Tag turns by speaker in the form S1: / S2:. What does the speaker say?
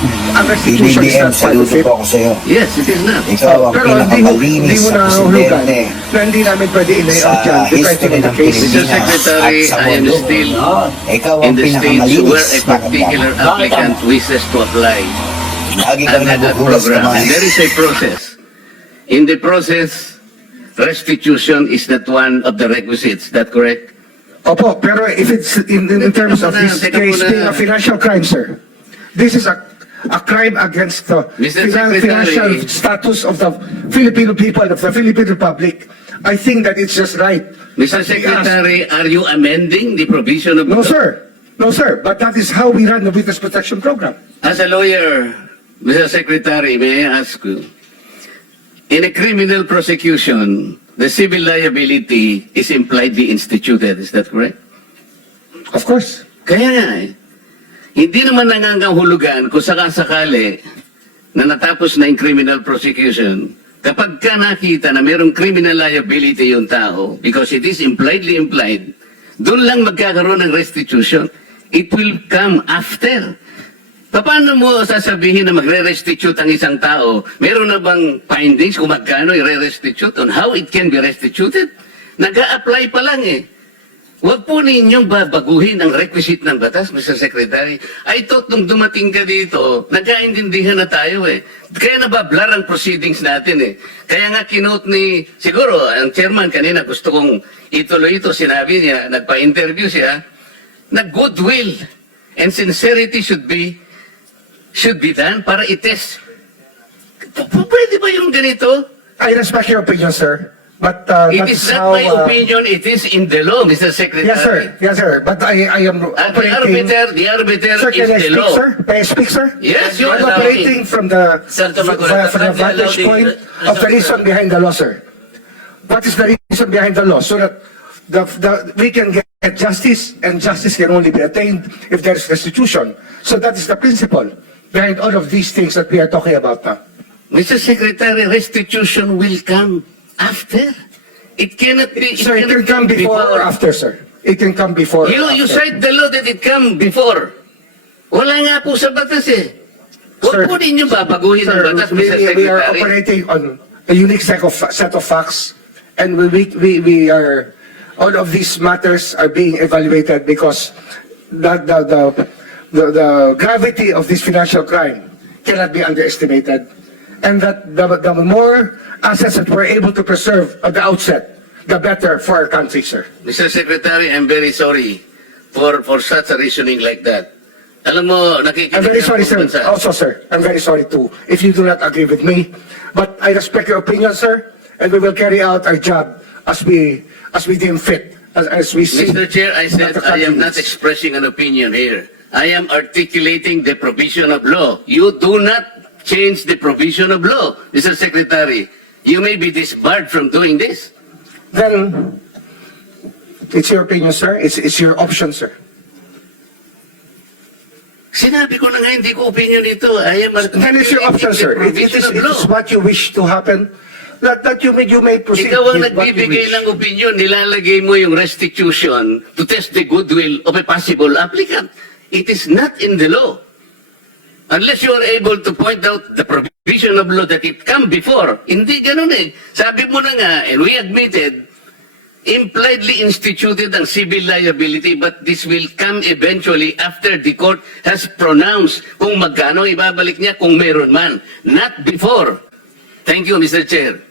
S1: ang restitution is
S2: BBM,
S1: not part of
S2: saludo
S1: it.
S2: po ako sa'yo.
S3: Yes, it is not.
S2: Ikaw ang
S1: Pero hindi
S2: pinakamalinis
S1: mo
S2: na
S1: na hulugan
S2: presidente
S1: na hindi namin pwede i-lay out yan,
S2: sa
S1: depending
S2: history
S1: on the
S2: ng
S1: case.
S3: Mr.
S2: Pilipinas
S3: Secretary,
S2: at sa
S3: I am
S2: mundo.
S3: still
S2: Ikaw
S3: in
S2: ang
S3: the stage
S2: pinakamalinis
S3: where a
S2: na
S3: particular
S2: kagyan.
S3: applicant wishes to apply
S2: Lagi kang
S3: under that
S2: nagugulas
S3: program.
S2: naman.
S3: And there is a process. In the process, restitution is not one of the requisites. That correct?
S1: Opo, pero if it's in terms of this
S3: Teka
S1: case
S3: muna.
S1: being a financial crime, sir, this is a crime against the
S3: Mr. Secretary.
S1: financial status of the Filipino people, of the Philippine Republic. I think that it's just right.
S3: Mr.
S1: that we ask-
S3: Secretary, are you amending the provision of
S1: No, sir. No, sir. But that is how we run the Witness Protection Program.
S3: As a lawyer, Mr. Secretary, may I ask you, in a criminal prosecution, the civil liability is impliedly instituted. Is that correct?
S1: Of course.
S3: Kaya nga eh. Hindi naman nangangahulugan kung sakasakali na natapos na yung criminal prosecution, kapag ka nakita na mayroong criminal liability yung tao, because it is impliedly implied, doon lang magkakaroon ng restitution. It will come after. Paano mo sasabihin na magre-restitute ang isang tao? Meron na bang findings kung magkano i-restitute on how it can be restituted? Nag-a-apply pa lang eh. Huwag po ninyong babaguhin ang requisite ng batas, Mr. Secretary. I thought nung dumating ka dito, nagkaintindihan na tayo eh. Kaya nabablar ang proceedings natin eh. Kaya nga kinote ni, siguro, ang chairman kanina gusto kong ituloy ito. Sinabi niya, nagpa-interview siya, na goodwill and sincerity should be done para i-test. Pwede ba yung ganito?
S1: I respect your opinion, sir. But
S3: It
S1: that
S3: is
S1: is
S3: not
S1: how...
S3: my opinion, it is in the law, Mr. Secretary.
S1: Yes, sir. Yes, sir. But I am
S3: At the
S1: operating...
S3: arbiter
S1: Sir,
S3: is
S1: can I
S3: the
S1: speak,
S3: law.
S1: sir? May I speak, sir?
S3: Yes, you
S1: I'm
S3: are
S1: operating from the vantage point of the reason behind the law, sir. What is the reason behind the law? So that we can get justice, and justice can only be attained if there is restitution. So that is the principle behind all of these things that we are talking about now.
S3: Mr. Secretary, restitution will come after. It cannot be.
S1: Sir, it can come before or after, sir. It can come before or
S3: You
S1: after.
S3: cite the law that it come before. Wala nga po sa batas eh.
S1: Sir,
S3: Huwag po ninyo babaguhin ang
S1: Sir,
S3: batas, Mr.
S1: we are
S3: Secretary.
S1: operating on a unique set of facts, and we are, all of these matters are being evaluated because the gravity of this financial crime cannot be underestimated, and that the more assets that we're able to preserve at the outset, the better for our country, sir.
S3: Mr. Secretary, I'm very sorry for such a reasoning like that. Alam mo, nakikinig
S1: I'm very sorry,
S3: ako
S1: sir.
S3: sa-
S1: Also, sir, I'm very sorry too if you do not agree with me. But I respect your opinion, sir, and we will carry out our job as we deem fit, as we see.
S3: Mr. Chair, I said
S1: that the
S3: I am
S1: country
S3: not
S1: needs.
S3: expressing an opinion here. I am articulating the provision of law. You do not change the provision of law, Mr. Secretary. You may be disbarred from doing this.
S1: Then it's your opinion, sir. It's your option, sir.
S3: Sinabi ko na nga, hindi ko opinion ito. I am
S1: Then it's your option,
S3: articulating
S1: sir.
S3: the
S1: It
S3: provision of
S1: is
S3: law.
S1: what you wish to happen. That you may proceed
S3: Ikaw ang
S1: with what you
S3: nagbibigay
S1: wish.
S3: ng opinion, nilalagay mo yung restitution to test the goodwill of a possible applicant. It is not in the law. Unless you are able to point out the provision of law that it come before. Hindi ganun eh. Sabi mo na nga, and we admitted, impliedly instituted ang civil liability, but this will come eventually after the court has pronounced kung magkano ibabalik niya kung meron man. Not before. Thank you, Mr. Chair.